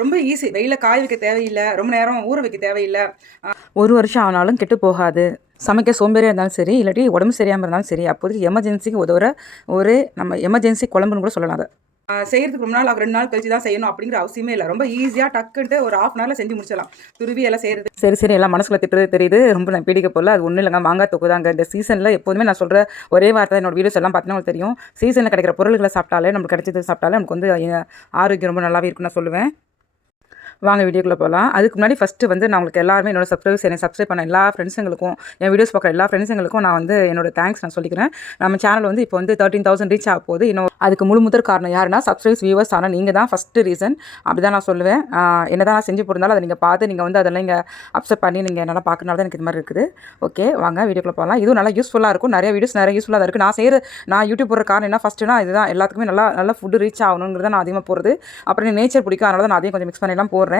ரொம்ப ஈஸி. வெயில்ல காய வைக்க தேவையில்ல. ரொம்ப நேரம் ஊற வைக்க தேவையில்ல. 1 வருஷம் ஆனாலும் கெட்டு போகாது. சமைக்க சோம்பேறியா இருந்தாலும் சரி, இல்லாட்டி உடம்பு சரியாம இருந்தாலும் சரி, அப்போதைக்கு எமர்ஜென்சிக்கு உதவுற ஒரு நம்ம எமர்ஜென்சி குழம்புன்னு கூட சொல்லலாம் அத. செய்யறதுக்கு ரொம்ப நாள் 2 நாள் கழிச்சு தான் செய்யணும் அப்படிங்கிற அவசியமே இல்ல. ரொம்ப ஈஸியா டக்குன்ட்டு ஒரு 1/2 அன் ஹவர்ல செஞ்சு முடிச்சிடலாம். துருவி எல்லாம் செய்றது. சரி, சரி எல்லாம் மனசுக்குள்ள திட்டுறது தெரியுது. ரொம்ப நான் பீடிக்க போல. அது ஒண்ணும் இல்லங்க. மாங்காய் தொக்கு தாங்க. இந்த சீசன்ல எப்போதுமே நான் சொல்ற ஒரே வார்த்தை என்னோட வீடியோஸ் எல்லாம் பார்த்தீங்கன்னா உங்களுக்கு தெரியும். சீசன்ல கிடைக்கிற பொருள்கள சாப்பிட்டாலே, நமக்கு கிடைச்சது சாப்பிட்டாலே நமக்கு வந்து ஆரோக்கியம் ரொம்ப நல்லாவே இருக்குன்னு நான் சொல்லுவேன். வாங்க வீடியோக்குள்ளே போகலாம். அதுக்கு முன்னாடி ஃபஸ்ட்டு வந்து நான் உங்களுக்கு எல்லாருமே என்னோட சப்ஸ்கிரைப் பண்ண எல்லா ஃப்ரெண்ட்ஸுங்களுக்கும், என் வீடியோஸ் பார்க்குற எல்லா ஃப்ரெண்ட்ஸுங்களுக்கும் நான் வந்து என்னோட தேங்க்ஸ் நான் சொல்லிக்கிறேன். நம்ம சேனல் வந்து இப்போ வந்து 13,000 ரீச் ஆக போகுது. இன்னும் அதுக்கு முதற் காரணம் யாருன்னா வியூவர்ஸ். ஆனால் நீங்கள் தான் ஃபஸ்ட்டு ரீசன். அப்படி தான் நான் சொல்லுவேன். என்ன தான் நான் செஞ்சு போட்டிருந்தாலும் அதை நீங்கள் பார்த்து நீங்கள் வந்து அதெல்லாம் இங்கே அப்செட் பண்ணி நீங்கள் நல்லா பார்க்கறனால தான் எனக்கு இது மாதிரி இருக்குது. ஓகே வாங்க வீடியோக்குள்ளே போகலாம். இதுவும் நல்லா யூஸ்ஃபுல்லாக இருக்கும். நிறைய யூஸ்ஃபுல்லாக தான் இருக்குது. நான் யூடியூப் போடுற காரணம் என்ன ஃபஸ்ட்டுனா இதுதான். எல்லாத்துக்குமே நல்லா ஃபுட்டு ரீச் ஆகணுங்கிறத நான் அதிகமாக போடுறது. அப்புறம் நேச்சர் பிடிக்கும். அதனால தான் நான் அதையும் கொஞ்சம் மிக்ஸ் பண்ணிலாம் போடுறேன்.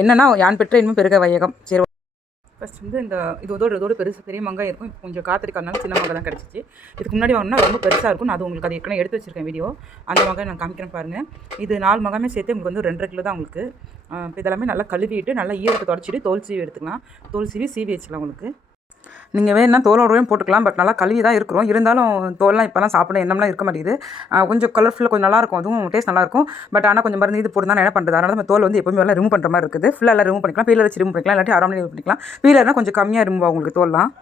என்னன்னா யான் பெற்ற இன்னும் பெருக வையகம். சரி ஃபஸ்ட் வந்து இதோட பெரிய மாங்காய் இருக்கும். இப்போ கொஞ்சம் காத்திருக்கனால சின்ன மாங்காய் தான் கிடச்சிச்சு. இதுக்கு முன்னாடி வாங்கினா ரொம்ப பெருசாக இருக்கும். நான் அது உங்களுக்கு அது ஏற்கனவே எடுத்து வச்சிருக்கேன் வீடியோ. அந்த மாங்காய் நான் காமிக்கிறேன் பாருங்கள். இது 4 மாங்காயுமே சேர்த்து உங்களுக்கு வந்து 2.5 கிலோ தான் உங்களுக்கு. இதெல்லாமே நல்லா கழுவிட்டு நல்லா ஈரத்தை தொடச்சிட்டு தோல் சீவி எடுத்துக்கலாம். தோல் சீவி வச்சுக்கலாம் உங்களுக்கு. நீங்கள் வேணுன்னா தோலோடவே போட்டுக்கலாம். பட் நல்லா கழுவி தான் இருக்கிறோம். இருந்தாலும் தோல்லாம் இப்போலாம் சாப்பிட எண்ணம்லாம் இருக்க மாட்டேங்குது. கொஞ்சம் கலர்ஃபுல்லாக கொஞ்சம் நல்லாயிருக்கும். அதுவும் டேஸ்ட் நல்லாயிருக்கும். பட் ஆனால் கொஞ்சம் மருந்து இது போட்டு தான் என்ன பண்ணுறது. அதனால நம்ம தோல் வந்து எப்பவுமே எல்லாம் ரிமூவ் பண்ணுற மாதிரி இருக்குது. ஃபுல்லாக எல்லாம் ரிமூவ் பண்ணிக்கலாம். பீலர் வச்சு ரிமூவ் பண்ணிக்கலாம். இல்லாட்டி அரை மணி ரிமூவ் பண்ணிக்கலாம். பீலர்னால் கொஞ்சம் கம்மியாக ரிமூவ் ஆகும் உங்களுக்கு தோல்லாம்.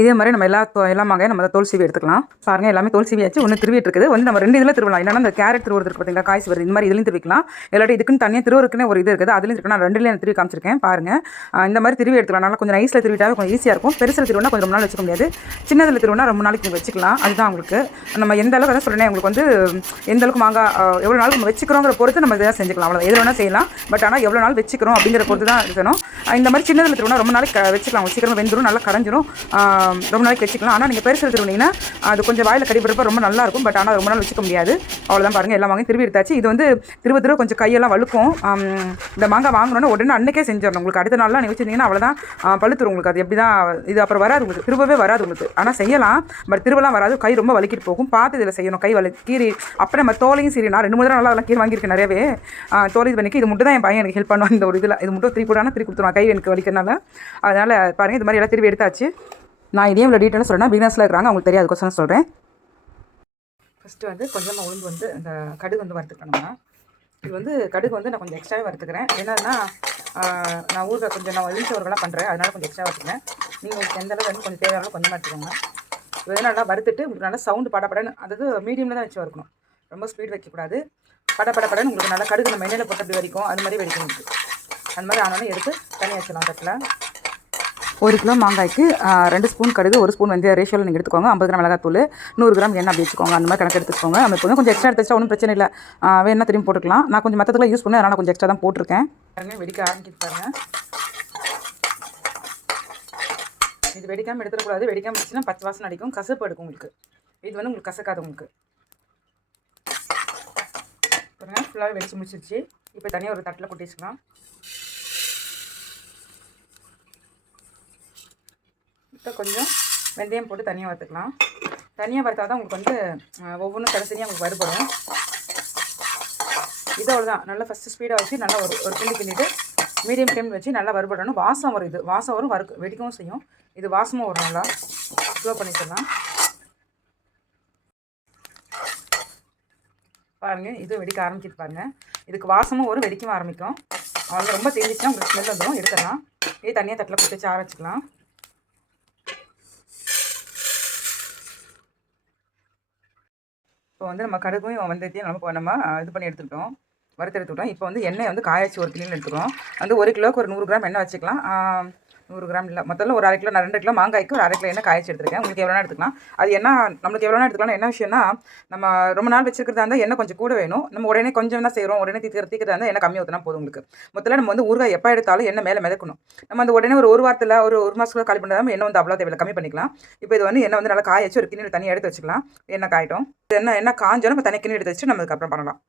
இதே மாதிரி நம்ம எல்லா மாங்காயும் நம்ம தோல் சீவி எடுத்துக்கலாம். பாருங்கள் எல்லாமே தோல் சீவியாச்சு. ஒன்று திருவிட்டு இருக்குது. வந்து நம்ம 2 இதில் திருவலாம். என்னன்னா இந்த கேரட் திருவுறது இருக்குது பார்த்தீங்களா, காய்ச்சி வருது. இந்த மாதிரி இதுலையும் திருவிக்கலாம். இல்லாட்டி இதுக்குன்னு தனியாக திருவுறதுக்குன்னு ஒரு இது இருக்குது. அதுலேயும் இருக்கு. நான் 2லேயும் திருவி காமிச்சிருக்கேன் பாருங்கள். இந்த மாதிரி திருவி எடுத்துக்கலாம். நல்லா கொஞ்சம் நைஸில் திருவிட்டாவே கொஞ்சம் ஈஸியாக இருக்கும். பெருசில் திருவினா கொஞ்சம் ரொம்ப நாள் வச்சுக்க முடியாது. சின்னதில் திருவினா ரொம்ப நாளைக்கு நீங்கள் வச்சுக்கலாம். அதுதான் உங்களுக்கு நம்ம எந்த அளவுக்கு தான் சொல்கிறேன் உங்களுக்கு வந்து எந்த அளவுக்கு மாங்காய் எவ்வளோ நாள் நம்ம வச்சுக்கிறோங்கிற பொறுத்து நம்ம இதாக செஞ்சுக்கலாம். அவ்வளோ எது வேணால் செய்யலாம். பட் ஆனால் எவ்வளோ நாள் வச்சுக்கிறோம் அப்படிங்கிற பொறுத்து தான் இருக்கணும். இந்த மாதிரி சின்னதில் திருவினா ரொம்ப நாளைக்கு வச்சுக்கலாம். சீக்கிரம் வெந்துடும், நல்லா கரைஞ்சிரும். ரொம்ப நாளைக்கு வச்சுக்கலாம். ஆனால் நீங்கள் பெருசில் திருவினீங்கன்னா அது கொஞ்சம் வாயில் கடிபடுறப்ப ரொம்ப நல்லா இருக்கும். பட் ஆனால் ரொம்ப நாள் வச்சுக்க முடியாது. அவ்வளோதான் பாருங்கள். எல்லா மாங்காயும் திருவி எடுத்தாச்சு. இது வந்து திருவ கொஞ்சம் கையெல்லாம் வழுக்கும். இந்த மாங்காய் வாங்கணுன்னா உடனே அன்றைக்கே செஞ்சிடணும். உங்களுக்கு அடுத்த நாள்லாம் நீங்கள் வச்சுருந்தீங்கன்னா அவ்வளோதான் பழுத்துரும் உங்களுக்கு. அது எப்படி தான் இது அப்புறம் வராது உங்களுக்கு, திரும்பவே வராது உங்களுக்கு. ஆனால் செய்யலாம். பட் திருவலாம் வராது. கை ரொம்ப வலிக்கிட்டு போகும். பார்த்து இதில் செய்யணும். கை கீரி அப்புறம் நம்ம தோலையும் சரி. நான் 2 3 நாள் அதெல்லாம் கீரை வாங்கியிருக்கேன் நிறையவே. தோலை இது பண்ணிக்கு இது மட்டும் தான் என் பையன் எனக்கு ஹெல்ப் பண்ணுவான். இந்த ஒரு இதில் இது மட்டும் திருப்பி கொடுத்துருவான். கை எனக்கு வலிக்கிறனால. அதனால் பாருங்கள் இது மாதிரி எல்லாம் திருவி எடுத்தாச்சு. நான் இதே இவ்வளோ டீட்டெயிலாக சொல்கிறேன். பிகினர்ஸில் இருக்கிறாங்க, அவங்களுக்கு தெரியாது கொஸ்டின் சொல்கிறேன். ஃபஸ்ட்டு வந்து கொஞ்சமாக உளுந்து வந்து இந்த கடுகு வந்து வறுத்துக்கணும்னா இது வந்து கடுகு வந்து நான் கொஞ்சம் எக்ஸ்ட்ராவே வறுத்துக்கிறேன். என்னன்னா நான் ஊறுகாய் கொஞ்சம் நான் வீட்டு ஊறுகாலாம் பண்ணுறேன். அதனால் கொஞ்சம் எக்ஸ்ட்ரா வறுத்துக்கிறேன். நீங்கள் உங்களுக்கு எந்த அளவு வந்து கொஞ்சம் தேவையான கொஞ்சமாக எடுத்துக்கோங்க. இது வந்து நல்லா வறுத்துட்டு உங்களுக்கு நல்லா சவுண்டு படப்படன்னு, அதாவது மீடியமில் தான் வச்சு வறுக்கணும். ரொம்ப ஸ்பீட் வைக்கக்கூடாது. படப்படன்னு உங்களுக்கு நல்லா கடுகு நம்ம எண்ணெயில் போட்டு அப்படி வரைக்கும் அது மாதிரி வரைக்கும் உங்களுக்கு. அந்த மாதிரி ஆனாலும் எடுத்து தண்ணி வச்சிடலாம் தட்டில். 1 கிலோ மாங்காய்க்கு 2 ஸ்பூன் கடுகு, 1 ஸ்பூன் வந்து ரேஷியோவில் நீங்கள் எடுத்துக்கோங்க. 50 கிராம் மிளகாத்தூள், 100 கிராம் எண்ணெய் அப்படி வச்சுக்கோங்க. அந்த மாதிரி கணக்கு எடுத்துக்கோங்க. நம்ம இப்போ கொஞ்சம் எக்ஸ்ட்ரா எடுத்து வச்சா ஒன்றும் பிரச்சனை இல்லை. வேணா திரும்பி போட்டுக்கலாம். நான் கொஞ்சம் மற்றதுக்குலாம் யூஸ் பண்ணேன். அதனால் கொஞ்சம் எக்ஸ்ட்ரா தான் போட்டிருக்கேன். பாருங்க வெடிக்க ஆரம்பிக்கிட்டு பாருங்க. இது வெடிக்காமல் எடுத்துடக்கூடாது. வெடிக்காமல் வச்சுன்னா பச்சை வாசனை அடிக்கும், கசப்பு எடுக்கும் உங்களுக்கு. இது வந்து உங்களுக்கு கசக்காது உங்களுக்கு. பாருங்க ஃபுல்லாகவே வெடிச்சு முடிச்சிருச்சு. இப்போ தனியாக ஒரு தட்டில் கொட்டி வச்சுக்கலாம். இப்போ கொஞ்சம் வெந்தயம் போட்டு தனியாக வறுத்துக்கலாம். தனியாக வறுத்தா தான் உங்களுக்கு வந்து ஒவ்வொன்றும் தனித்தனியாக உங்களுக்கு வறுபடும். இது அவ்வளோதான். நல்லா ஃபஸ்ட்டு ஸ்பீடாக வச்சு நல்லா ஒரு கிண்டிட்டு மீடியம் ஃப்ளேமில் வச்சு நல்லா வறுபடணும். வாசம் வரும். இது வாசம் வரும், வெடிக்கவும் செய்யும். இது வாசமும் வரும். நல்லா ஸ்லோ பண்ணிக்கலாம். பாருங்கள் இது வெடிக்க ஆரம்பிச்சிட்டு பாருங்கள். இதுக்கு வாசமும் வரும், வெடிக்கவும் ஆரம்பிக்கும். அவ்வளோ ரொம்ப தேஞ்சிச்சுன்னா உங்களுக்கு ஸ்மெல் வந்துடும். எடுத்துடலாம். இதே தனியாக தட்டில் போட்டு வச்சு ஆரம்பிச்சிக்கலாம். இப்போ வந்து நம்ம கடுகும் வெந்தயத்தையும் நம்ம இது பண்ணி எடுத்துக்கிட்டோம், வறுத்து எடுத்துக்கிட்டோம். இப்போ வந்து எண்ணெய் வந்து காய்ச்சி 1 கிலோ எடுத்துக்கிறோம். வந்து 1 கிலோவுக்கு ஒரு 100 கிராம் எண்ணெய் வச்சுக்கலாம். 100 கிராம் இல்லை, மொத்தம் ஒரு 1/2 கிலோ. நான் 2 கிலோ மாங்காய்க்கு ஒரு 1/2 கிலோ எண்ணெய் காய்ச்சி எடுத்துருக்கேன். உங்களுக்கு எவ்வளோ எடுத்துக்கலாம். அது என்ன நம்மளுக்கு எவ்வளோ எடுத்துக்கலாம். என்ன விஷயம்னா நம்ம ரொம்ப நாள் வச்சுருக்கிறதா இருந்தால் எண்ணெய் கொஞ்சம் கூட வேணும். நம்ம உடனே கொஞ்சம் தான் செய்கிறோம். உடனே தீக்கிறதா இருந்தால் எண்ணெய் கம்மி ஊற்றினா போதும் உங்களுக்கு. மொத்தத்தில் நம்ம வந்து ஊறுகாய் எப்போ எடுத்தாலும் எண்ணெய் மேலே மிதக்கணும். நம்ம அந்த உடனே ஒரு வாரத்தில் ஒரு மாதத்துக்குள்ள காலி பண்ணாமல் எண்ணெய் வந்து அவ்வளோ தேவையில்லை, கம்மி பண்ணிக்கலாம். இப்போ இது வந்து எண்ணெய் வந்து நல்லா காய வச்சு ஒரு கிண்ணி தனியாக எடுத்து வச்சுக்கலாம். எண்ணெய் காயட்டும். எண்ணெய் காஞ்சோம் நம்ம தனி கிண்ணி எடுத்து வச்சுட்டு நம்ம அதுக்கப்புறம் பண்ணலாம்.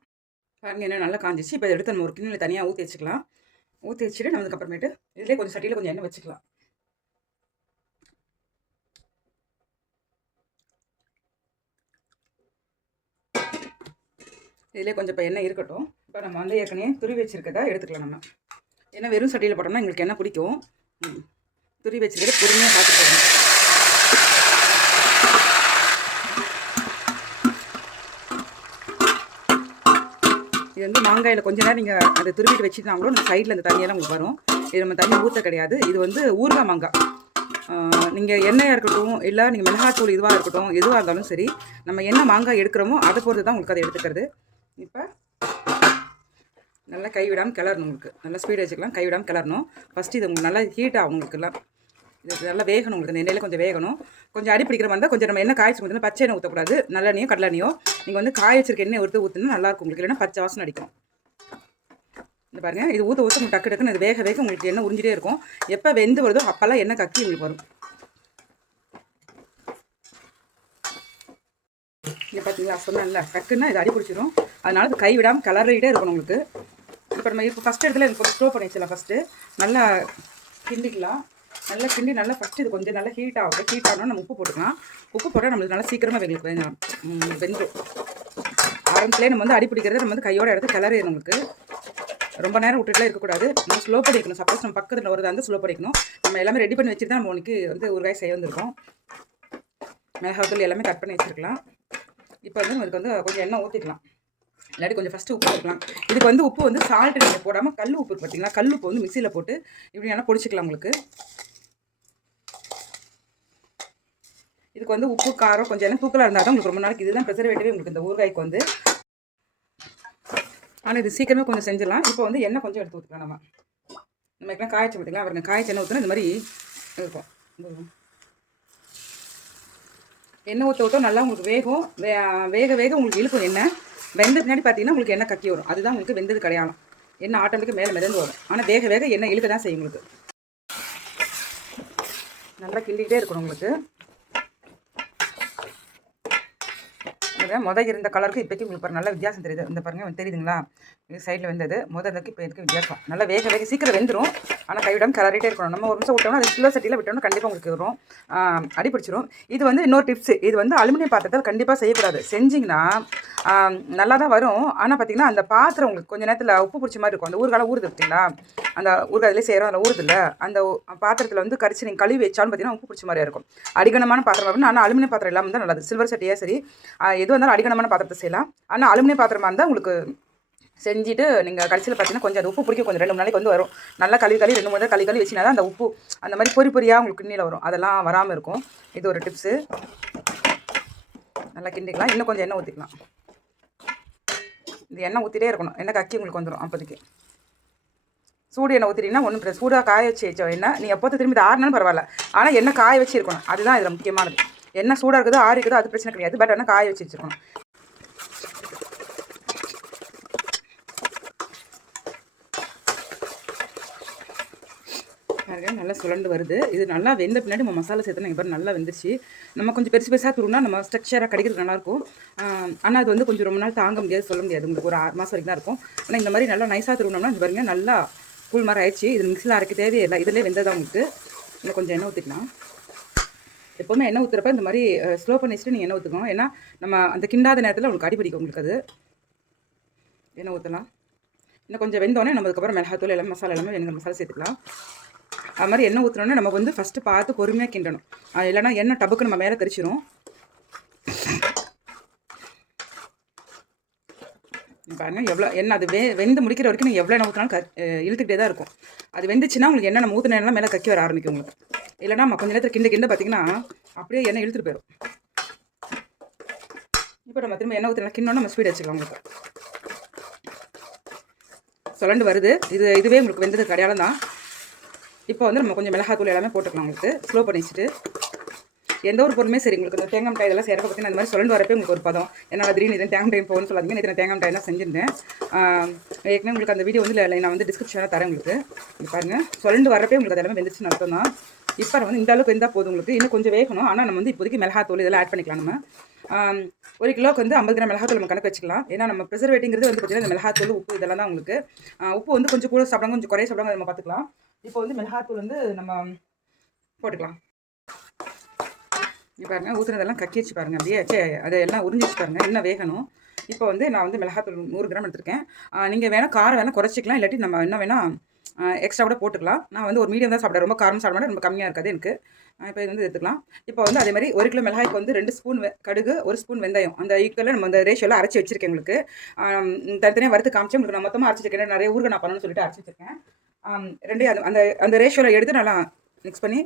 பாருங்கள் எண்ணெய் நல்லா காஞ்சிச்சு. இப்போ எடுத்து நம்ம ஒரு கிண்ணியில் தனியாக ஊற்றி வச்சுக்கலாம். ஊற்றி வச்சுட்டு நம்ம அதுக்கப்புறமேட்டு இதிலே கொஞ்சம் சட்டியில் கொஞ்சம் எண்ணெய் வச்சுக்கலாம். இதிலே கொஞ்சம் இப்போ எண்ணெய் இருக்கட்டும். இப்போ நம்ம வந்து ஏற்கனவே துருவி வச்சுருக்கதை எடுத்துக்கலாம் நம்ம. ஏன்னா வெறும் சட்டியில் போட்டோம்னா எங்களுக்கு என்ன பிடிக்கும். துருவி வச்சுருக்கதை பொறுமையாக பார்த்துக்கலாம். இது வந்து மாங்காயில் கொஞ்ச நேரம் நீங்கள் அதை துருவிட்டு வச்சுட்டாங்களோ நம்ம சைடில் அந்த தண்ணியெல்லாம் உங்களுக்கு வரும். இது நம்ம தண்ணி ஊற்ற கிடையாது. இது வந்து ஊறுகாய் மாங்காய். நீங்கள் எண்ணெயாக இருக்கட்டும், இல்லை நீங்கள் மிளகாத்தூள் இதுவாக இருக்கட்டும், எதுவாக இருந்தாலும் சரி, நம்ம என்ன மாங்காய் எடுக்கிறோமோ அதை பொறுத்து தான் உங்களுக்கு அதை எடுத்துக்கிறது. இப்போ நல்லா கைவிடாமல் கிளறணும். உங்களுக்கு நல்லா ஸ்பீட் வச்சுக்கலாம், கைவிடாமல் கிளறணும். ஃபஸ்ட்டு இது உங்களுக்கு நல்லா ஹீட் ஆகும். உங்களுக்குலாம் இது நல்லா வேகணும். உங்களுக்கு இந்த எண்ணெயில் கொஞ்சம் வேகணும். கொஞ்சம் அடி பிடிக்கிற மாதிரி இருந்தால் கொஞ்சம் நம்ம எண்ணெய் காய்ச்சி ஊற்றணும். பச்சை எண்ணெய் ஊற்றக்கூடாது. நல்லெண்ணையோ கடலெண்ணையோ நீங்கள் வந்து காய வச்சிருக்க எண்ணெய் ஊற்றினா நல்லாயிருக்கும் உங்களுக்கு. இல்லைன்னா பச்சை வாசனை அடிக்கும். இந்த பாருங்கள், இது ஊற்ற உங்களுக்கு டக்கு டக்குன்னு இது வேக உங்களுக்கு எண்ணெய் உறிஞ்சிட்டே இருக்கும். எப்போ வெந்து வருதோ அப்போல்லாம் எண்ணெய் கக்கி உங்களுக்கு வரும். இங்கே பார்த்தீங்களா, சொன்னேன்ல டக்குன்னா இது அடி பிடிச்சிடும். அதனால இது கைவிடாமல் கிளறிட்டே இருக்கணும் உங்களுக்கு. இப்போ நம்ம இப்போ ஃபஸ்ட்டு இடத்துல இது கொஞ்சம் ஸ்லோ பண்ணி வச்சிடலாம். ஃபஸ்ட்டு நல்லா கிண்டிக்கலாம். நல்லா கிண்டி நல்லா ஃபஸ்ட்டு இது கொஞ்சம் நல்லா ஹீட் ஆகும். ஹீட் ஆகணும் நம்ம உப்பு போட்டுக்கலாம். உப்பு போட்டால் நம்மளுக்கு நல்லா சீக்கிரமாக வெந்துடும். ஆரம்பத்துலேயே நம்ம வந்து அடி பிடிக்கிறத நம்ம வந்து கையோட எடுத்து கிளறிடணும். உங்களுக்கு ரொம்ப நேரம் விட்டுட்டுலாம் இருக்கக்கூடாது. நம்ம ஸ்லோ பண்ணிக்கணும். சப்போஸ் நம்ம பக்கத்தில் வருதா வந்து ஸ்லோ பண்ணிக்கணும். நம்ம எல்லாமே ரெடி பண்ணி வச்சுட்டு தான் நம்ம உனக்கு வந்து ஊறுகாய் செய்ய வந்திருக்கோம். மிளகாத்தூள் எல்லாமே கட் பண்ணி வச்சுருக்கலாம். இப்போ வந்து அதுக்கு வந்து கொஞ்சம் எண்ணெய் ஊற்றிக்கலாம். இல்லாட்டி கொஞ்சம் ஃபஸ்ட்டு உப்பு போட்டுக்கலாம். இதுக்கு வந்து உப்பு வந்து சால்ட்டு நீங்கள் போடாமல் கல் உப்பு பார்த்தீங்களா, கல் உப்பு வந்து மிக்சியில் போட்டு இப்படி வேணால் பொடிச்சிக்கலாம். உங்களுக்கு இதுக்கு வந்து உப்பு காரம் கொஞ்சம் எல்லாம் தூக்கலாக இருந்தால் தான் உங்களுக்கு ரொம்ப நாளைக்கு இதுதான் ப்ரிசர்வேட்டிவே உங்களுக்கு இந்த ஊறுகாய்க்கு வந்து. ஆனால் இது சீக்கிரமே கொஞ்சம் செஞ்சிடலாம். இப்போ வந்து எண்ணெய் கொஞ்சம் எடுத்து ஊற்றிக்கலாம். நம்ம எல்லாம் காய்ச்சி பார்த்தீங்களா, அவருங்க காய்ச்சி எண்ணெய் ஊற்றினா இந்த மாதிரி இருக்கும். எண்ணெய் ஊற்ற நல்லா உங்களுக்கு வேகும். வேக உங்களுக்கு இழுக்கும் எண்ணெய். வெந்த பின்னாடி பார்த்தீங்கன்னா உங்களுக்கு எண்ணெய் கக்கி வரும். அதுதான் உங்களுக்கு வெந்தது கிடையாது. எண்ணெய் ஆட்டோமேட்டிக்காக மேலே மிதந்து வரும். ஆனால் வேக எண்ணெய் இழுக்க தான் செய்யும். உங்களுக்கு நல்லா கிண்டிகிட்டே இருக்கணும். உங்களுக்கு முதல் இருந்த கலருக்கு இப்போக்கி உங்களுக்கு பாருங்கள் நல்லா வித்தியாசம் தெரியுது. இந்த பாருங்கள் தெரியுதுங்களா, இது சைடில் வெந்தது முதலுக்கு இப்போ எனக்கு வித்தியாசம். நல்லா வேக சீக்கிரம் வெந்துடும். ஆனால் கைவிடாமல் கிளறிட்டே இருக்கணும். நம்ம ஒரு நிமிஷம் விட்டோம்னா அது கிலோ சட்டியில் விட்டோம்னா கண்டிப்பாக உங்களுக்கு வரும், அடிப்பிடிச்சிடும். இது வந்து இன்னொரு டிப்ஸு. இது வந்து அலுமினியம் பாத்திரத்தில் கண்டிப்பாக செய்யக்கூடாது. செஞ்சிங்கன்னா நல்லா தான் வரும். ஆனால் பார்த்தீங்கன்னா அந்த பாத்திரம் உங்களுக்கு கொஞ்சம் நேரத்தில் உப்பு பிடிச்ச மாதிரி இருக்கும். அந்த ஊறுகாய் ஊறுது பார்த்தீங்களா, அந்த ஊறுகாய் அதிலே செய்கிறோம், அதில் ஊறுது இல்லை, அந்த பாத்திரத்தில் வந்து கரிச்சு நீங்கள் கழுவி வச்சாலும் பார்த்தீங்கன்னா உப்பு பிடிச்ச மாதிரியா இருக்கும். அடிகனமான பாத்திரம் அப்படின்னு. ஆனால் அலுமினியம் பாத்திரம் இல்லாமல் தான் நல்லது. சில்வர் சட்டியாக சரி எது வந்தாலும் அடிகனமான பாத்திரத்தை செய்யலாம். ஆனால் அலுமினியம் பாத்திரமாக இருந்தால் உங்களுக்கு செஞ்சுட்டு நீங்கள் கடைசியில் பார்த்தீங்கன்னா கொஞ்சம் அது உப்பு பிடிக்கும். கொஞ்சம் 2 3 நாளைக்கு வந்து வரும். நல்லா கழுவி 2 3 கழுவி வச்சினா தான் அந்த உப்பு அந்த மாதிரி பொறியாக உங்களுக்கு கிண்ணியில் வரும். அதெல்லாம் வராமல் இருக்கும். இது ஒரு டிப்ஸு. நல்லா கிண்டிக்கலாம். இன்னும் கொஞ்சம் எண்ணெய் ஊற்றிக்கலாம். இது எண்ணெய் ஊற்றிட்டே இருக்கணும். எண்ணெய் கக்கி உங்களுக்கு வந்துடும். அப்போதைக்கு சூடு எண்ணெய் ஊற்றிட்டீங்கன்னா ஒன்றும் பிரச்சனை. சூடாக காய வச்சு எண்ணெய் நீங்கள் எப்போது திரும்பி இது ஆறுனாலும் பரவாயில்ல. ஆனால் எண்ணெய் காய வச்சு இருக்கணும். அதுதான் இதில் முக்கியமானது. எண்ணெய் சூடாக இருக்குதோ ஆறி இருக்குதோ அது பிரச்சனை கிடையாது. பட் ஆனால் காய வச்சு வச்சுருக்கணும். நல்லா சுழண்டு வருது. இது நல்லா வெந்த பின்னாடி நம்ம மசாலா சேர்த்து இங்கே பாரு நல்லா வெந்துருச்சு. நம்ம கொஞ்சம் பெருசாக துருனா நம்ம ஸ்ட்ரக்சராக கிடைக்கிறது நல்லாயிருக்கும். ஆனால் அது வந்து கொஞ்சம் ரொம்ப நாள் தாங்க முடியாது, சொல்ல முடியாது. உங்களுக்கு ஒரு 6 மாதம் வரைக்கும் தான் இருக்கும். ஆனால் இந்த மாதிரி நல்லா நைஸாக துருனோம்னா இது பாருங்க நல்லா கூழ் மாதிரி ஆயிடுச்சு. இது மிக்ஸில் அரைக்க தேவையில்லை. இதிலே வெந்ததான் உங்களுக்கு. இன்னும் கொஞ்சம் எண்ணெய் ஊற்றிக்கலாம். எப்போவுமே எண்ணெய் ஊற்றுறப்ப இந்த மாதிரி ஸ்லோ பண்ணி வச்சுட்டு நீங்கள் எண்ணெய் ஊற்றுக்கணும். ஏன்னா நம்ம அந்த கிண்டாத நேரத்தில் உங்களுக்கு அடிப்பிடிக்கும். உங்களுக்கு அது எண்ணெய் ஊற்றலாம். இன்னும் கொஞ்சம் வெந்தோடனே நம்ம அதுக்கப்புறம் மிளகாத்தூள் எல்லாமே மசாலா எல்லாமே வேணுங்கிற மசாலா சேர்த்துக்கலாம். அது மாதிரி எண்ணெய் ஊற்றுனோன்னா நம்ம வந்து ஃபஸ்ட்டு பார்த்து பொறுமையாக கிண்டணும். இல்லைனா எண்ணெய் டபுக்கு நம்ம மேலே கரிச்சிடும். பாருங்கள் எவ்வளோ எண்ணெய் அது வெந்து முடிக்கிற வரைக்கும் நீங்கள் எவ்வளோ எண்ணெய் ஊற்றினாலும் இழுத்துக்கிட்டே தான் இருக்கும். அது வெந்துச்சுன்னா உங்களுக்கு எண்ணெய் நம்ம ஊற்றின எண்ணெய் மேலே கக்கி வர ஆரம்பிக்கும் உங்களுக்கு. இல்லைனா நம்ம கொஞ்சம் நேரத்தில் கிண்ட பார்த்தீங்கன்னா அப்படியே எண்ணெய் இழுத்துட்டு போயிடும். இப்போ நம்ம திரும்ப எண்ணெய் ஊற்றினா கிண்டோன்னா நம்ம ஸ்பீட் வச்சுக்கலாம். உங்களுக்கு சுழண்டு வருது. இதுவே உங்களுக்கு வெந்தது கடையாளம் தான். இப்போ வந்து நம்ம கொஞ்சம் மிளகாத்தூள் எல்லாமே போட்டுக்கலாம். உங்களுக்கு ஸ்லோ பண்ணி வச்சுட்டு எந்த ஒரு பொருளுமே சரி உங்களுக்கு இந்த தேங்காய் மிட்டாய் இதெல்லாம் சேர்க்க பார்த்தீங்கன்னா இந்த மாதிரி சுழண்டு வரப்போ உங்களுக்கு ஒரு பதம். என்னால் திடீர்னு தேங்காய் மிட்டாய் போகணும்னு சொல்லாதீங்க. இத்தனை தேங்காய் மிட்டாய் தான் செஞ்சிருந்தேன். ஏற்கனவே உங்களுக்கு அந்த வீடியோ வந்து நான் வந்து டிஸ்கிரிப்ஷனில் தரேன். உங்களுக்கு பாருங்கள் சுழண்டு வரப்போ உங்களுக்கு அதெல்லாமே வெந்துச்சுன்னு அர்த்தம் தான். இப்போ வந்து இந்த அளவுக்கு வெந்தால் போதும். உங்களுக்கு இன்னும் கொஞ்சம் வேகணும். ஆனால் நம்ம வந்து இப்போதைக்கு மிளகாத்தூள் இதெல்லாம் ஆட் பண்ணிக்கலாம். நம்ம 1 கிலோவுக்கு வந்து 50 கிராம் மிளகாத்தூள் நம்ம கணக்கு வச்சுக்கலாம். ஏன்னா நம்ம ப்ரிசர்வேட்டிங்கிறது வந்து பார்த்தீங்கன்னா இந்த மிளகாத்தூள் உப்பு இதெல்லாம் தான் உங்களுக்கு. உப்பு வந்து கொஞ்சம் கூட சாப்பிடாங்க, கொஞ்சம் குறைய சாப்பிடாங்க, நம்ம பார்த்துக்கலாம். இப்போ வந்து மிளகாத்தூள் வந்து நம்ம போட்டுக்கலாம். பாருங்கள் ஊற்றுனதெல்லாம் கக்கி வச்சு பாருங்கள். அப்படியே அதை எல்லாம் உறிஞ்சிச்சு பாருங்கள். இன்னும் வேகணும். இப்போ வந்து நான் வந்து மிளகாத்தூள் 100 கிராம் எடுத்திருக்கேன். நீங்கள் வேணால் காரம் வேணால் குறைச்சிக்கலாம், இல்லாட்டி நம்ம என்ன வேணால் எக்ஸ்ட்ரா கூட போட்டுக்கலாம். நான் வந்து ஒரு மீடியம் தான் சாப்பிடுவேன், ரொம்ப காரம் சாப்பிட மாட்டேன், ரொம்ப கம்மியாக இருக்காது எனக்கு. இப்போ இது வந்து எடுத்துக்கலாம். இப்போ வந்து அதே மாதிரி 1 கிலோ மிளகாய்க்கு வந்து 2 ஸ்பூன் கடுகு, 1 ஸ்பூன் வெந்தயம், அந்த ஈக்குவலாக நம்ம அந்த ரேஷியோவில் அரைச்சி வச்சிருக்கேன் உங்களுக்கு. தனித்தனியாக வறுத்து காமிச்சு உங்களுக்கு நான் மொத்தமாக அரைச்சி வச்சிருக்கேன். நிறைய ஊருக்கு நான் பண்ணணும்னு சொல்லிட்டு அரைச்சி வச்சிருக்கேன். ரெண்டையும் அந்த அந்த ரேஷியோவில் எடுத்து நல்லா மிக்ஸ் பண்ணி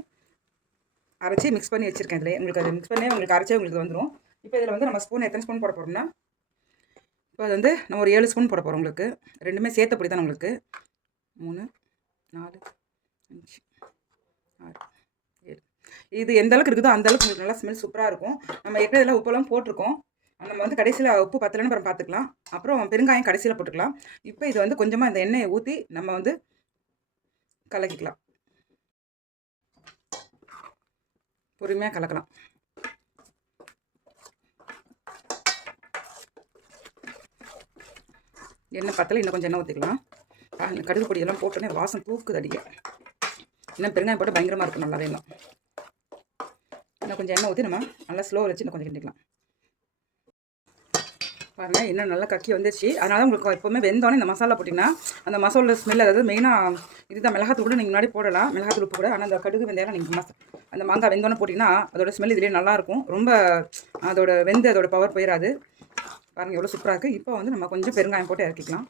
அரைச்சி மிக்ஸ் பண்ணி வச்சுருக்கேன். இதில் உங்களுக்கு அது மிக்ஸ் பண்ணி உங்களுக்கு அரைச்சே உங்களுக்கு வந்துடும். இப்போ இதில் வந்து நம்ம ஸ்பூன் எத்தனை ஸ்பூன் போட போகிறோம்னா, இப்போ அது வந்து நம்ம ஒரு 7 ஸ்பூன் போட போகிறோம் உங்களுக்கு. ரெண்டுமே சேர்த்த பொடி தான் உங்களுக்கு. 3, 4, 5, 6, 7. இது எந்த அளவுக்கு இருக்குதோ அந்த அளவுக்கு உங்களுக்கு நல்லா ஸ்மெல் சூப்பராக இருக்கும். நம்ம ஏற்கனவே இதெல்லாம் உப்பெல்லாம் போட்டிருக்கோம். நம்ம வந்து கடைசியில் உப்பு பத்தலைன்னு அப்புறம் பார்த்துக்கலாம். அப்புறம் பெருங்காயம் கடைசியில் போட்டுக்கலாம். இப்போ இது வந்து கொஞ்சமாக இந்த எண்ணெயை ஊற்றி நம்ம வந்து கலக்கிக்கலாம். பொறுமையாக கலக்கலாம். எண்ணெய் பத்தலை, இன்னும் கொஞ்சம் எண்ணெய் ஊற்றிக்கலாம். கடுகு பொடியெல்லாம் போட்டோன்னே வாசம் தூக்குது அடிக்க. இன்னும் பெருங்காயம் போட்டு பயங்கரமாக இருக்கும், நல்லாவே இல்லை. இன்னும் கொஞ்சம் எண்ணெய் ஊற்றி நம்ம நல்லா ஸ்லோவில் வச்சு இன்னும் கொஞ்சம் கிண்டிக்கலாம். பாருங்கள் இன்னும் நல்லா கக்கி வந்துச்சு. அதனால உங்களுக்கு எப்போவுமே வெந்தோடனே இந்த மசாலா போட்டிங்கன்னா அந்த மசாலா ஸ்மெல், அதாவது மெயினாக இதுதான். மிளகாத்தூள் கூட நீங்கள் முன்னாடி போடலாம், மிளகாத்தூள் உப்பு கூட. ஆனால் அந்த கடுகு வெந்தயம் நீங்கள் அந்த மாங்காய் வெந்தோடனே போட்டிங்கன்னா அதோட ஸ்மெல் இதிலே நல்லாயிருக்கும். ரொம்ப அதோட அதோட பவர் போயிடாது. பாருங்கள் எவ்வளோ சூப்பராக இருக்குது. இப்போ வந்து நம்ம கொஞ்சம் பெருங்காயம் போட்டு இறக்கிக்கலாம்.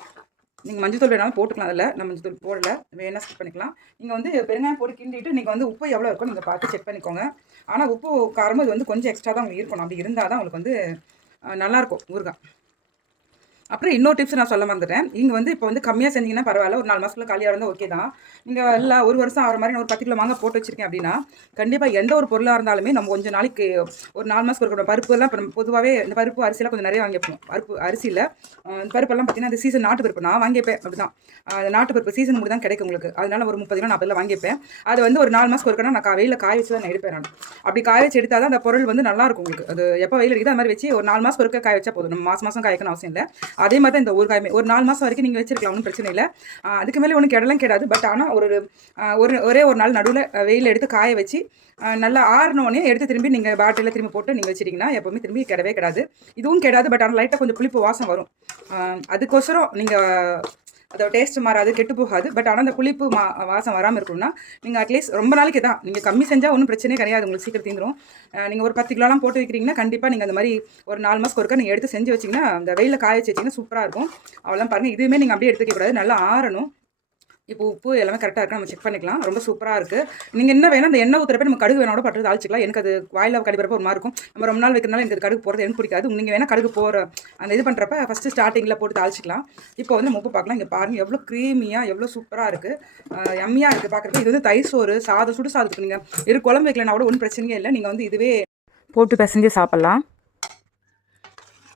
நீங்கள் மஞ்சத்தூள் வேணாலும் போட்டுக்கலாம். அதில் நம்ம மஞ்சத்தூள் போடலை, வேணால் ஸ்கிப் பண்ணிக்கலாம். நீங்கள் வந்து பெருங்காயம் போட்டு கிண்டிட்டு நீங்கள் வந்து உப்பு எவ்வளோ இருக்கும் நீங்கள் பார்த்து செக் பண்ணிக்கோங்க. ஆனால் உப்பு காரமும் இது வந்து கொஞ்சம் எக்ஸ்ட்ரா தான் உங்களுக்கு இருக்கணும். அப்படி இருந்தால் தான் உங்களுக்கு வந்து நல்லாயிருக்கும் ஊறுகாய். அப்புறம் இன்னொரு டிப்ஸ் நான் சொல்ல மறந்துட்டேன். நீங்கள் வந்து இப்போ வந்து கம்மியாக செஞ்சீங்கன்னா பரவாயில்ல, ஒரு 4 மாதத்துல காலியாக இருந்தால் ஓகே தான். நீங்கள் எல்லாம் 1 வருஷம் ஆகிற மாதிரி நான் ஒரு 10 கிலோ மாங்காய் போட்டு வச்சிருக்கேன் அப்படின்னா, கண்டிப்பாக எந்த ஒரு பொருளாக இருந்தாலுமே நம்ம கொஞ்சம் நாளைக்கு ஒரு 4 மாதத்துக்கு இருக்கணும். பருப்புலாம் இப்போ நம்ம பொதுவாகவே இந்த பருப்பு அரிசியெல்லாம் கொஞ்சம் நிறைய வாங்கிப்போம். அரிசியில் பருப்பெல்லாம் பார்த்தீங்கன்னா அந்த சீசன் நாட்டு பருப்பு நான் வாங்கிப்பேன். அப்படி தான் அந்த நாட்டு பருப்பு சீசன் மட்டும் தான் கிடைக்கும் உங்களுக்கு. அதனால ஒரு 30 கிலோ 40 கிலோ வாங்கிப்பேன். அது வந்து ஒரு 4 மாதத்துக்கு இருக்கணும். நான் வெயிலில் காய வச்சு தான் நான் எடுப்பேன். நான் அப்படி காய வச்சு எடுத்தால் தான் அந்த பொருள் வந்து நல்லாயிருக்கும் உங்களுக்கு. அது எப்போ வெயில் அடிக்குது அது மாதிரி வச்சு ஒரு 4 மாதம் ஒருக்க காய வச்சா போதும். நம்ம மாதம் காய்க்கணும் அவசியம் இல்லை. அதே மாதிரி தான் இந்த ஊறுகாய் ஒரு 4 மாதம் வரைக்கும் நீங்கள் வச்சிருக்கலாம், ஒன்றும் பிரச்சனை இல்லை. அதுக்கு மேலே ஒன்றும் கெடலாம் கெடாது. பட் ஆனால் ஒரே ஒரு நாள் நடுவில் வெயில் எடுத்து காய வச்சு நல்லா ஆறினோடனே எடுத்து திரும்பி நீங்கள் பாட்டிலில் திரும்பி போட்டு நீங்கள் வச்சிட்டிங்கன்னா எப்போவுமே திரும்பி கெடவே கெடாது. இதுவும் கெடாது. பட் ஆனால் லைட்டாக கொஞ்சம் புளிப்பு வாசம் வரும். அதுக்கோசரம் நீங்கள் அதோட டேஸ்ட்டு மாறாது, கெட்டு போகாது. பட் ஆனால் அந்த புளிப்பு வாசம் வராமல் இருக்கணும்னா நீங்கள் அட்லீஸ்ட் ரொம்ப நாளைக்கு தான் நீங்கள் கம்மி செஞ்சால் ஒன்றும் பிரச்சனையே கிடையாது, உங்களுக்கு சீக்கிரம் தீந்துடும். நீங்கள் ஒரு 10 கிலோலாம் போட்டு வைக்கிறீங்கன்னா கண்டிப்பாக நீங்கள் அந்த மாதிரி ஒரு 4 மாதம் ஒருக்கா நீங்கள் எடுத்து செஞ்சு வச்சிங்கன்னா அந்த வெயிலில் காய வச்சு வச்சிங்கன்னா சூப்பராக இருக்கும். அவ்வளோதான் பாருங்கள். இதுவுமே நீங்கள் அப்படியே எடுத்துக்க கூடாது, நல்லா ஆறணும். இப்போ உப்பு எல்லாமே கரெக்டாக இருக்குது, நம்ம செக் பண்ணிக்கலாம். ரொம்ப சூப்பராக இருக்குது. நீங்கள் என்ன வேணும் அந்த எண்ணெய் ஊற்றுறப்ப நம்ம கடுகு வேணோட பட்டு தாளிச்சிக்கலாம். எனக்கு அது வாயில் கடிப்பறப்ப ஒரு மாதிரி இருக்கும். நம்ம ரொம்ப நாள் வைக்கிறனால எனக்கு கடுகு போகிறது எனக்கு பிடிக்காது. நீங்கள் வேணால் கடுகு போகிற அந்த இது பண்ணுறப்ப ஃபஸ்ட்டு ஸ்டார்டிங்கில் போட்டு தாளிச்சிக்கலாம். இப்போ வந்து உப்பு பார்க்கலாம். இங்கே பாருங்கள் எவ்வளோ க்ரீமியாக எவ்வளோ சூப்பராக இருக்குது, எம்மியாக இருக்குது பார்க்குறப்ப. இது வந்து தயிர் சோறு சுடு சாதத்துக்கு நீங்கள் குழம்பு வைக்கலனா கூட ஒன்றும் பிரச்சனையே இல்லை. நீங்கள் வந்து இதுவே போட்டு பிசைஞ்சு சாப்பிட்லாம்.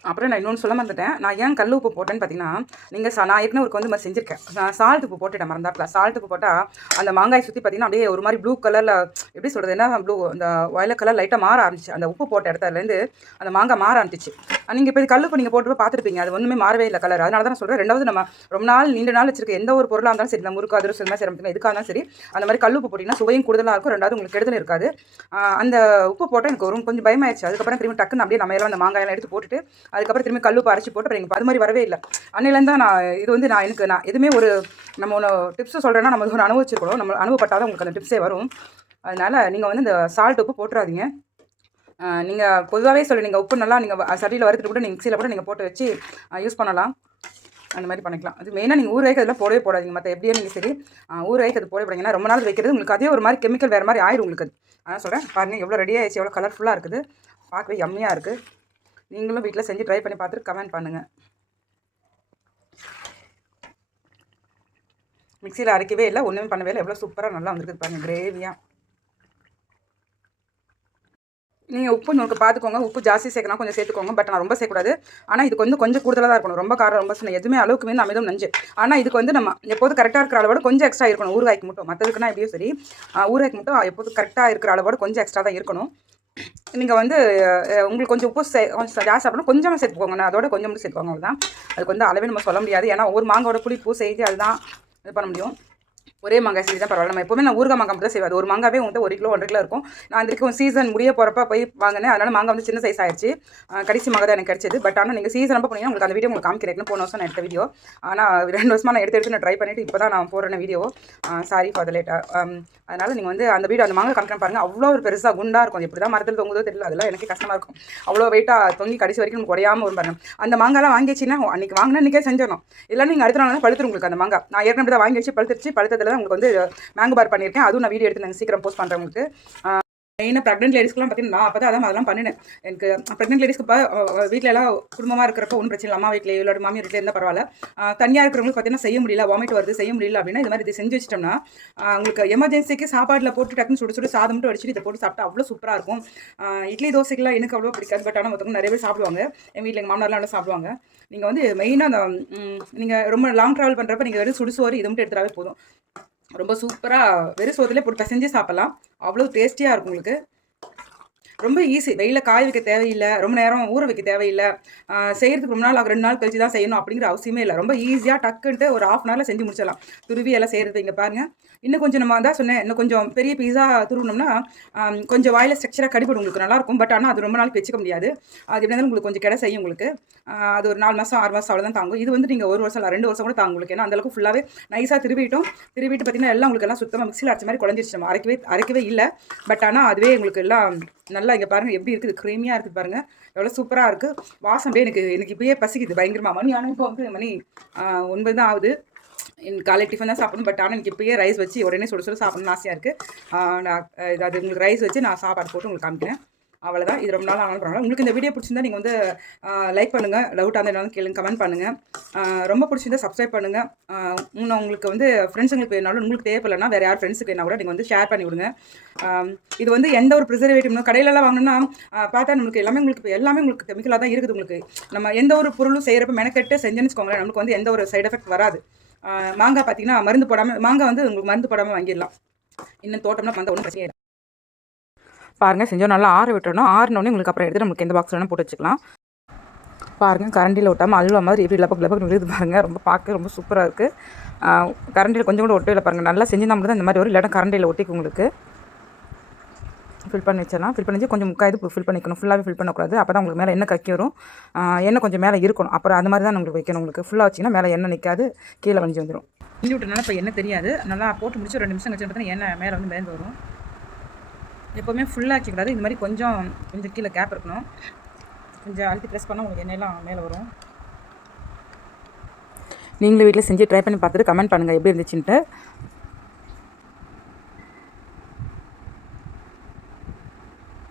அப்புறம் நான் இன்னொன்று சொல்ல மறந்துட்டேன். நான் ஏன் கல் உப்பு போட்டேன்னு பார்த்தீங்கன்னா, நீங்கள் நான் ஏற்கனவே ஒரு வந்து மாதிரி செஞ்சுருக்கேன். நான் சால்ட் உப்பு போட்டுட்டேன் மறந்தாப்பில். சால்ட் உப்பு போட்டால் அந்த மாங்காய் சுற்றி பார்த்தீங்கன்னா அப்படியே ஒரு மாதிரி ப்ளூ கலரில் எப்படி சொல்கிறது, என்ன ப்ளூ அந்த வயலட் கலர் லைட்டாக மாற ஆரம்பிச்சு. அந்த உப்பு போட்ட இடத்துலேருந்து அந்த மாங்காய் மாற ஆரம்பிச்சிச்சு. நீங்கள் இப்போ கல் உப்பு நீங்கள் போட்டு பார்த்துருப்பீங்க, அது ஒன்றுமே மாறவே இல்லை கலர். அதனால தான் நான் சொல்கிறேன். ரெண்டாவது நம்ம ரொம்ப நாள் நீண்ட நாள் வச்சிருக்க எந்த ஒரு பொருளாக இருந்தாலும் சரி, இந்த முறுக்கு அதிரசம் இந்த மாதிரி சிரமத்துக்கு எதுக்காக இருந்தாலும் சரி, அந்த மாதிரி கல் உப்பு போட்டிங்கன்னா சுவையும் கூடுதலாக இருக்கும். ரெண்டாவது உங்களுக்கு கெடுதல் இருக்காது. அந்த உப்பு போட்டால் எனக்கு கொஞ்சம் பயமாயிடுச்சு. அதுக்கப்புறம் திரும்பி டக்குன்னு அப்படியே நம்ம எல்லாம் அந்த மாங்காயெல்லாம் எடுத்து போட்டுட்டு அதுக்கப்புறம் திரும்பி கல் உப்பு அரைச்சி போட்டு அப்புறம் அது மாதிரி வரவே இல்லை. அன்னையிலேருந்து தான் நான் இது வந்து நான் எதுவுமே ஒரு நம்ம ஒன்று டிப்ஸு சொல்கிறேன்னா நம்ம ஒரு அனுபவிச்சிருக்கணும். நம்ம அனுபவப்பட்டால் தான் உங்களுக்கு அந்த டிப்ஸே வரும். அதனால் நீங்கள் வந்து இந்த சால்ட் உப்பு போட்டுறாதீங்க. நீங்கள் பொதுவாகவே சொல்லி நீங்கள் உப்பு நல்லா நீங்கள் சரியில் வறுத்துட்டு கூட நீங்கள் மிக்சியில் கூட நீங்கள் போட்டு வச்சு யூஸ் பண்ணலாம். அந்த மாதிரி பண்ணிக்கலாம். அது மெயினாக நீங்கள் ஊற வைக்க அதெல்லாம் போடவே போடாதீங்க. மற்ற எப்படியே நீங்கள் சரி ஊற வைக்க அது போட போடுங்கன்னா ரொம்ப நாள் வைக்கிறது உங்களுக்கு அதே ஒரு மாதிரி கெமிக்கல் வேறு மாதிரி ஆயிடும் உங்களுக்கு. அதான் சொல்கிறேன். பாருங்கள் எவ்வளோ ரெடி ஆகிடுச்சு, எவ்வளோ கலர்ஃபுல்லாக இருக்குது, பார்க்கவே யம்மியாக இருக்குது. நீங்களும் வீட்டில் செஞ்சு ட்ரை பண்ணி பார்த்துட்டு கமெண்ட் பண்ணுங்கள். மிக்சியில் அரைக்கவே இல்லை, ஒன்றுமே பண்ணவே இல்லை. எவ்வளோ சூப்பராக நல்லா வந்துருக்குது பாருங்கள், கிரேவியாக. நீங்கள் உப்பு உங்களுக்கு பார்த்துக்கோங்க. உப்பு ஜாஸ்தி சேர்க்கணும் கொஞ்சம் சேர்த்துக்கோங்க. பட் நான் ரொம்ப சேர்க்கக்கூடாது. ஆனால் இதுக்கு வந்து கொஞ்சம் கூடுதலாக தான் இருக்கணும். ரொம்ப காரம் ரொம்ப சின்ன எதுவுமே அளவுக்கு மீது அமிதம் நஞ்சு. ஆனால் இதுக்கு வந்து நம்ம எப்போதும் கரெக்டாக இருக்கிற அளவோட கொஞ்சம் எக்ஸ்ட்ரா இருக்கணும். ஊறுகாய்க்கு மட்டும், மற்றதுக்குன்னா எப்படியும் சரி, ஊறுகாய்க்கு மட்டும் எப்போதும் கரெக்டாக இருக்கிற அளவோட கொஞ்சம் எக்ஸ்ட்ரா தான் இருக்கணும். நீங்கள் வந்து உங்களுக்கு கொஞ்சம் உப்பு கொஞ்சம் ஜாஸ்தி சாப்பிடணும், கொஞ்சமாக சேர்த்துக்கோங்க. அதோட கொஞ்சம் மட்டும் சேர்த்துக்கோங்க. அவ்வளோதான். அதுக்கு வந்து அளவே நம்ம சொல்ல முடியாது. ஏன்னா ஒவ்வொரு மாங்கோட புளிப்பு செய்து அதுதான் இது பண்ண முடியும். ஒரே மாங்காய் சீரி தான் பரவாயில்ல. நம்ம எப்போவுமே நான் ஊறுகாய் மாங்காய் மட்டும் தான் செய்வேன். ஒரு மாங்காவே உங்கள்கிட்ட 1 கிலோ 1.5 கிலோ இருக்கும். நான் அந்த சீசன் முடிய போகிறப்ப போய் வாங்கினேன். அதனால் மாங்காய் வந்து சின்ன சைஸ் ஆயிடுச்சு. கடைசி மாங்காய் தான் எனக்கு கிடச்சிது. பட் ஆனால் நீங்கள் சீசன் அப்போ போனீங்கன்னா உங்களுக்கு அந்த வீடியோ உங்களுக்கு காமிக்கிறேன். போன வருஷம் நான் எடுத்த வீடியோ. ஆனால் 2 வருஷமாக நான் எடுத்து நான் ட்ரை பண்ணிவிட்டு இப்போ தான் நான் போடுறேன் video. Sorry for the late. அதனால் நீங்கள் வந்து அந்த வீடியோ அந்த மாங்காய் காமிக்கிறேன் பாருங்கள். அவ்வளோ ஒரு பெருசாக குண்டாக இருக்கும். எப்படி தான் மரத்தில் தொங்குதோ தெரியல. அதெல்லாம் எனக்கு கஷ்டமாக இருக்கும். அவ்வளோ வெயிட்டாக தொங்கி கடைசி வரைக்கும் நமக்கு குறையாமல் வரும் பாருங்கள். அந்த மாங்காய்லாம் வாங்கிச்சின்னா அன்றைக்கி வாங்கினா இன்றைக்கே செஞ்சிடணும். இல்லைன்னா நீங்கள் அடுத்த நாள் தான் பழுத்துரும் உங்களுக்கு அந்த மாங்காய். நான் ஏற்கனவே தான் வாங்கி வச்சு பழுத்ததில் தான் உங்களுக்கு வந்து மேங்கோ பார் பண்ணியிருக்கேன். அதுவும் நான் வீடியோ எடுத்து நான் சீக்கிரம் போஸ்ட் பண்ணுறேன் உங்களுக்கு. மெயினாக ப்ரெக்னென்ட் லேடிஸ்க்குலாம் பார்த்தீங்கன்னா நான் அப்போ தான் அதெல்லாம் பண்ணினேன். எனக்கு ப்ரெக்னென்ட் லேடிஸ்க்கு இப்போ வீட்டில் எல்லாம் குடும்பமாக இருக்கிறப்ப ஒன்றும் பிரச்சனை இல்லை. அம்மா வீட்டில் இவ்வளோ மாமியார் வீட்டில் இருந்தால் பரவாயில்ல. தனியாக இருக்கிறவங்களுக்கு பார்த்தீங்கன்னா செய்ய முடியல, வாமிட் வருது, செய்ய முடியல அப்படின்னா இது மாதிரி இது செஞ்சு வச்சிட்டோம்னா உங்களுக்கு எமர்ஜென்சிக்கு சாப்பாட்டில் போட்டு டக்குன்னு சுடு சாதம் மட்டும் அடிச்சுட்டு இதை போட்டு சாப்பிட்டா அவ்வளோ சூப்பராக இருக்கும். இட்லி தோசைக்கெல்லாம் எனக்கு அவ்வளோ பிடிக்காது. பட் ஆனால் மற்றவங்க நிறைய பேர் சாப்பிடுவாங்க. எங்கள் வீட்டில் எங்கள் மாமனார்லாம் நல்லா சாப்பிடுவாங்க. நீங்கள் வந்து மெயினாக அந்த நீங்கள் ரொம்ப லாங் ட்ராவல் பண்ணுறப்ப நீங்கள் வெறும் சுடுசோறு இதை மட்டும் எடுத்துட்டாவே போதும். ரொம்ப சூப்பராக வெறும் சோத்துலேயே போட்டு செஞ்சு சாப்பிட்லாம். அவ்வளோ டேஸ்டியாக இருக்கும் உங்களுக்கு. ரொம்ப ஈஸி. வெயிலில் காய வைக்க தேவையில்லை, ரொம்ப நேரம் ஊற வைக்க தேவையில்லை, செய்கிறதுக்கு ரொம்ப நாள் 2 நாள் கழிச்சு தான் செய்யணும் அப்படிங்கிற அவசியமே இல்லை. ரொம்ப ஈஸியாக டக்குன்ட்டு ஒரு 1/2 அன் ஹவரில் செஞ்சு முடிச்சிடலாம். துருவி எல்லாம் செய்கிறது இங்கே பாருங்கள். இன்னும் கொஞ்சம் நம்ம தான் சொன்னேன், இன்னும் கொஞ்சம் பெரிய பீஸா துருவினோம்னா கொஞ்சம் வாயில் ஸ்ட்ரக்சராக கடிப்படும் உங்களுக்கு நல்லாயிருக்கும். பட் ஆனால் அது ரொம்ப நாளைக்கு வச்சுக்க முடியாது. அது எப்படி இருந்தாலும் உங்களுக்கு கொஞ்சம் கிட செய்யும் உங்களுக்கு. அது ஒரு 4 மாதம் 6 மாதம் அவ்வளோதான் தாங்கும். இது வந்து நீங்கள் 1 வருஷம் இல்லை 2 வருஷம் கூட தாங்கும் உங்களுக்கு. ஏன்னா அந்தளவுக்கு ஃபுல்லாகவே நைஸாக திருவிட்டு பார்த்தீங்கன்னா எல்லாம் உங்களுக்கு எல்லாம் சுத்தமாக மிக்சியில் அரைச்ச மாதிரி குழஞ்சிருச்சு. நம்ம அரைக்கவே இல்லை. பட் ஆனால் அதுவே உங்களுக்கு எல்லாம் நல்லா இங்கே பாருங்கள் எப்படி இருக்குது, க்ரீமியாக இருக்குது பாருங்கள். எவ்வளோ சூப்பராக இருக்குது. வாசம் அப்படியே எனக்கு இப்போயே பசிக்குது பயங்கரமாக. மணி ஆனால் இப்போ வந்து மணி 9 தான் ஆகுது. எனக்கு காலை டிஃபன் தான் சாப்பிடணும். பட் ஆனால் எனக்கு இப்போயே ரைஸ் வச்சு உடனே சுட சாப்பிடணும்னு ஆசையாக இருக்குது. நான் அது உங்களுக்கு ரைஸ் வச்சு நான் சாப்பாடு போட்டு உங்களுக்கு காமிக்கிறேன். அவ்வளோதான். இது ரொம்ப நாள் ஆனாலும் பரவாயில்ல. உங்களுக்கு இந்த வீடியோ பிடிச்சிருந்தா நீங்கள் வந்து லைக் பண்ணுங்கள், டவுட்டாக இருந்தால் என்னாலும் கேளுங்க, கமெண்ட் பண்ணுங்கள். ரொம்ப பிடிச்சிருந்தா சப்ஸ்கிரைப் பண்ணுங்கள். உங்களுக்கு வந்து ஃப்ரெண்ட்ஸுங்களுக்கு வேணாலும் உங்களுக்கு தேவைப்படலைன்னா வேறு யார் ஃப்ரெண்ட்ஸுக்கு வேணா கூட நீங்கள் வந்து ஷேர் பண்ணி விடுங்க. இது வந்து எந்த ஒரு ப்ரிசர்வேட்டிவ்னு கடையிலலாம் வாங்கினோம்னா பார்த்தா நம்மளுக்கு எல்லாமே உங்களுக்கு கெமிக்கலாக தான் இருக்குது. உங்களுக்கு நம்ம எந்த ஒரு பொருளும் செய்கிறப்ப மெனக்கெட்டு செஞ்சேன்னு வச்சுக்கோங்களேன், நம்மளுக்கு வந்து எந்த ஒரு சைட் எஃபெக்ட் வராது. மாங்காய் பார்த்தீங்கன்னா மருந்து போடாமல் மாங்காய் வந்து உங்களுக்கு மருந்து போடாமல் வாங்கிடலாம். இன்னும் தோட்டம்னா வந்தால் ஒன்றும் பிரச்சனை இல்லை. பாருங்கள், செஞ்சோம் நல்லா ஆற விட்டுறணும். ஆறினோடனே உங்களுக்கு அப்புறம் எடுத்து நம்மளுக்கு எந்த பாக்ஸ் வேணால் போட்டு வச்சுக்கலாம். பாருங்கள், கரண்டியில் ஒட்டாமல் அல்வா மாதிரி எப்படி லபக்கு விழுது பாருங்கள். ரொம்ப பார்க்க ரொம்ப சூப்பராக இருக்குது. கரண்டியில் கொஞ்சம் கூட ஒட்டவே இல்லை பாருங்கள். நல்லா செஞ்சு தான் இந்த மாதிரி ஒரு இல்லாட்ட கரண்டியில் ஒட்டிக்கு உங்களுக்கு ஃபில் பண்ணி வச்சிடலாம். ஃபில் பண்ணி கொஞ்சம் இது ஃபில் பண்ணிக்கணும். ஃபுல்லாகவே ஃபில் பண்ணக்கூடாது. அப்போ தான் உங்களுக்கு மேலே எண்ணெய் கக்கி வரும். எண்ணெய் கொஞ்சம் மேலே இருக்கணும். அப்புறம் அந்த மாதிரி தான் உங்களுக்கு வைக்கணும். உங்களுக்கு ஃபுல்லாக வச்சிங்கன்னா மேலே எண்ணெய் நிற்காது, கீழே வஞ்சி வந்துடும். கிண்டி விட்டனால இப்போ எண்ணெய் தெரியாது. நல்லா போட்டு முடிச்சு 2 நிமிஷம் கழிச்சு பார்த்தீங்கன்னா எண்ணெய் மேலே வந்து மேலே வரும். எப்போவுமே ஃபுல்லாக ஆக்கிக்கூடாது. இந்த மாதிரி கொஞ்சம் கீழே கேப் இருக்கணும். கொஞ்சம் அழுத்தி ப்ரெஸ் பண்ணால் உங்களுக்கு எண்ணெயெல்லாம் மேலே வரும். நீங்களும் வீட்டில் செஞ்சு ட்ரை பண்ணி பார்த்துட்டு கமெண்ட் பண்ணுங்கள் எப்படி இருந்துச்சுன்ட்டு.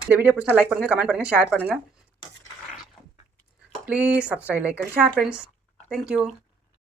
இந்த வீடியோ பிடிச்சா லைக் பண்ணுங்கள், கமெண்ட் பண்ணுங்கள், ஷேர் பண்ணுங்கள். Please subscribe, like and share friends. Thank you.